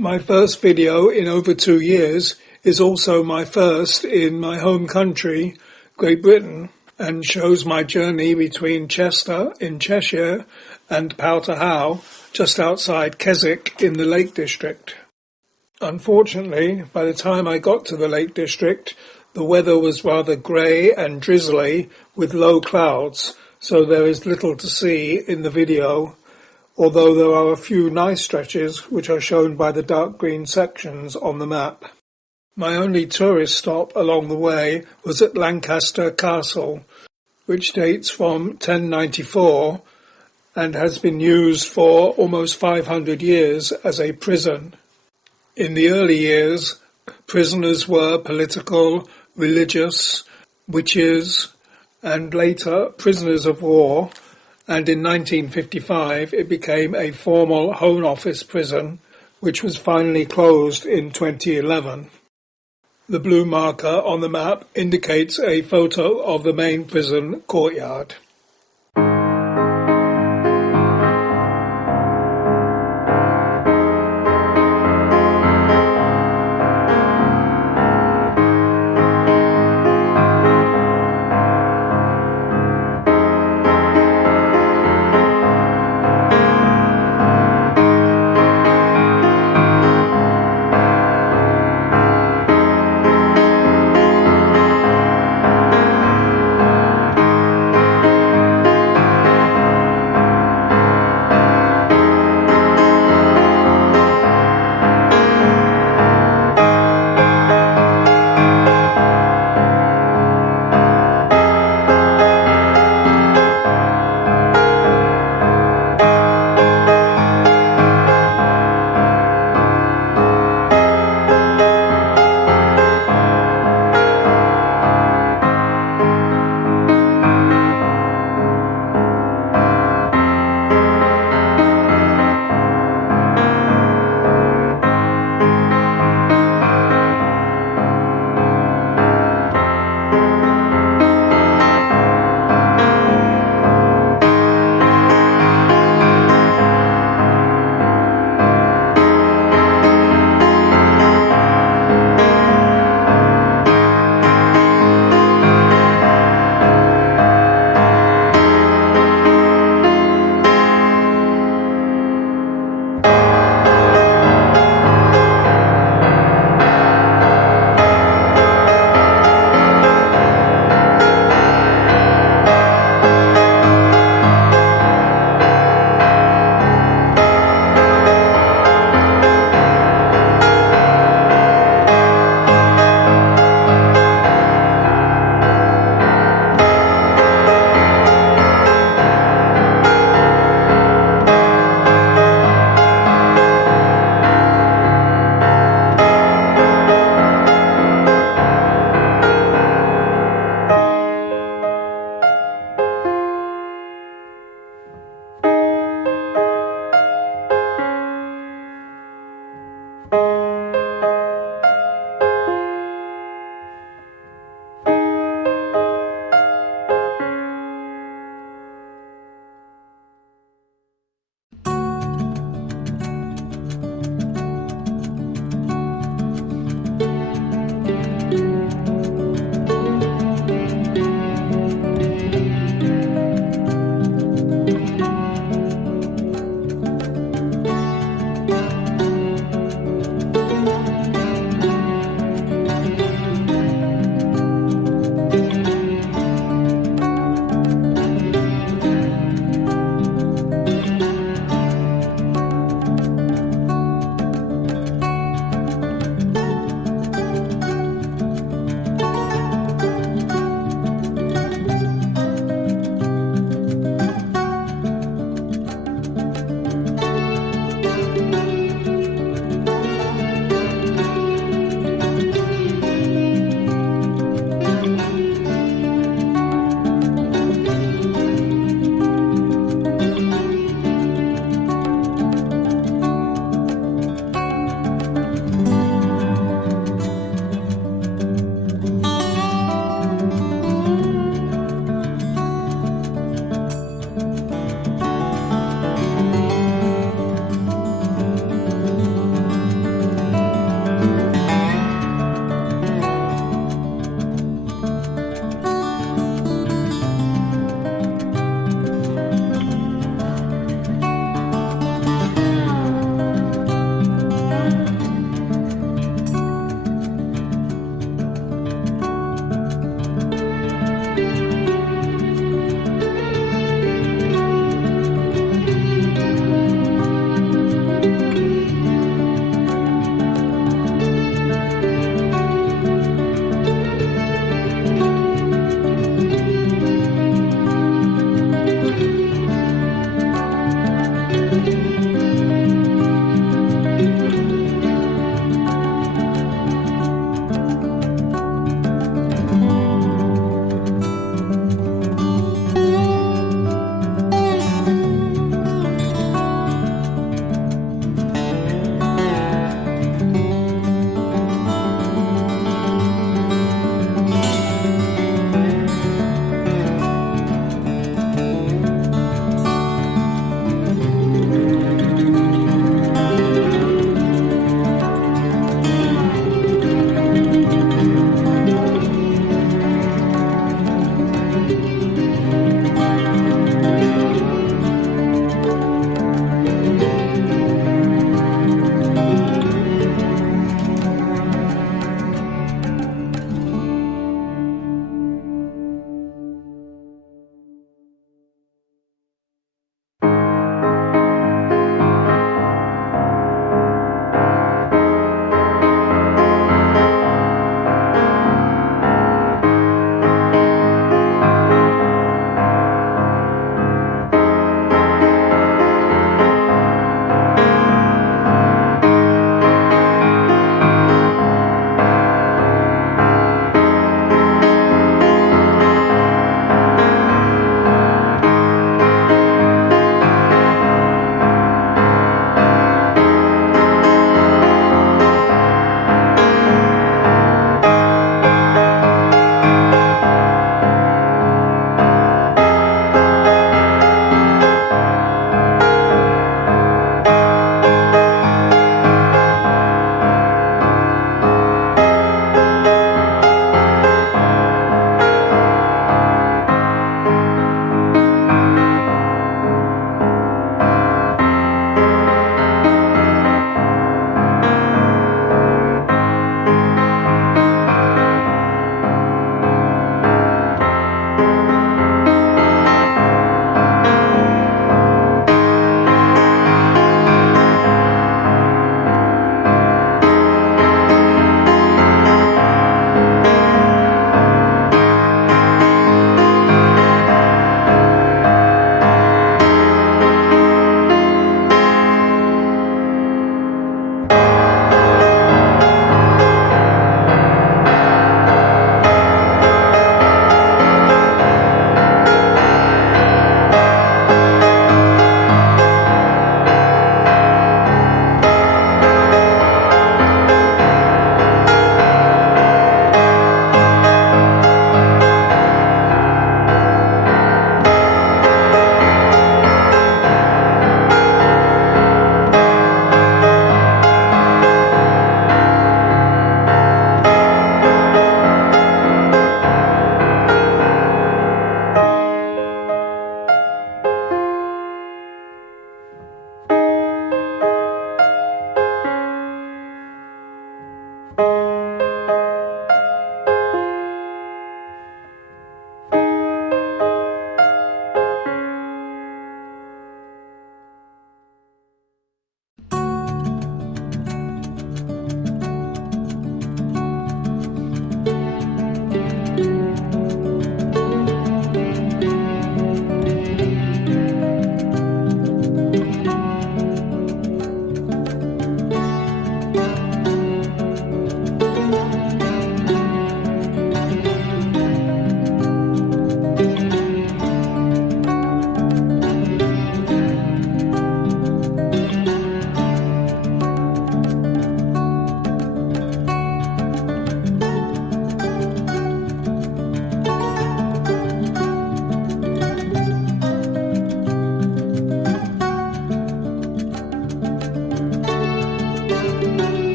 My first video in over 2 years is also my first in my home country, Great Britain, and shows my journey between Chester in Cheshire and Powter Howe, just outside Keswick in the Lake District. Unfortunately, by the time I got to the Lake District, the weather was rather grey and drizzly with low clouds, so there is little to see in the video, although there are a few nice stretches which are shown by the dark green sections on the map. My only tourist stop along the way was at Lancaster Castle, which dates from 1094 and has been used for almost 500 years as a prison. In the early years, prisoners were political, religious, witches, and later prisoners of war, and in 1955 it became a formal Home Office prison, which was finally closed in 2011. The blue marker on the map indicates a photo of the main prison courtyard.